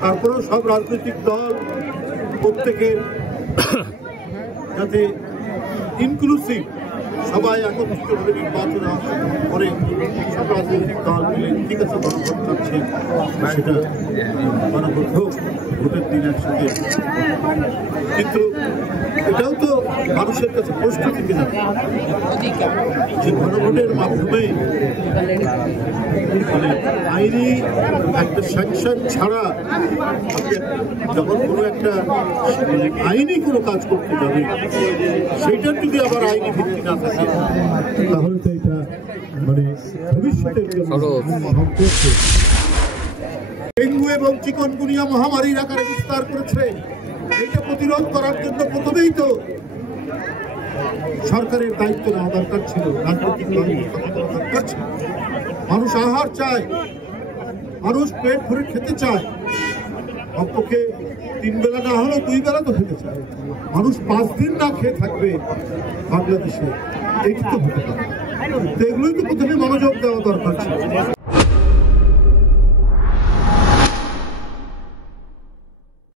তারপরেও সব রাজনৈতিক দল প্রত্যেকের যাতে ইনক্লুসিভ সবাই একত্রিতভাবে নির্বাচনে অংশগ্রহণ করে সব রাজনৈতিক দল মিলে ঠিক আছে গণভোট চাচ্ছে সেটা গণভোট হোক, ভোটের দিন একসাথে। কিন্তু এটাও তো মানুষের কাছে প্রশ্ন থেকে যাবে যে গণভোটের মাধ্যমে মানে আইনি একটা স্যাংশন ছাড়া যখন কোনো একটা আইনি কোনো কাজ করতে যাবে সেইটার যদি আবার আইনি ভিত্তি না থাকে তাহলে তো এটা মানে ভবিষ্যতের ডেঙ্গু এবং চিকনগুনিয়া মহামারীর আকারে বিস্তার করেছে। এটা প্রতিরোধ করার জন্য প্রথমেই তো সরকারের দায়িত্ব নেওয়া দরকার ছিল, রাজনৈতিক দরকার ছিল। মানুষ আহার চায়, মানুষ পেট ভরে খেতে চায়, অপক্ষে 3 বেলা না হলেও 2 বেলা তো খেতে চায়। মানুষ 5 দিন না খেয়ে থাকবে বাংলাদেশে, এইটি তো হতে পারে। এগুলোই তো প্রথমে মনোযোগ দেওয়া দরকার ছিল।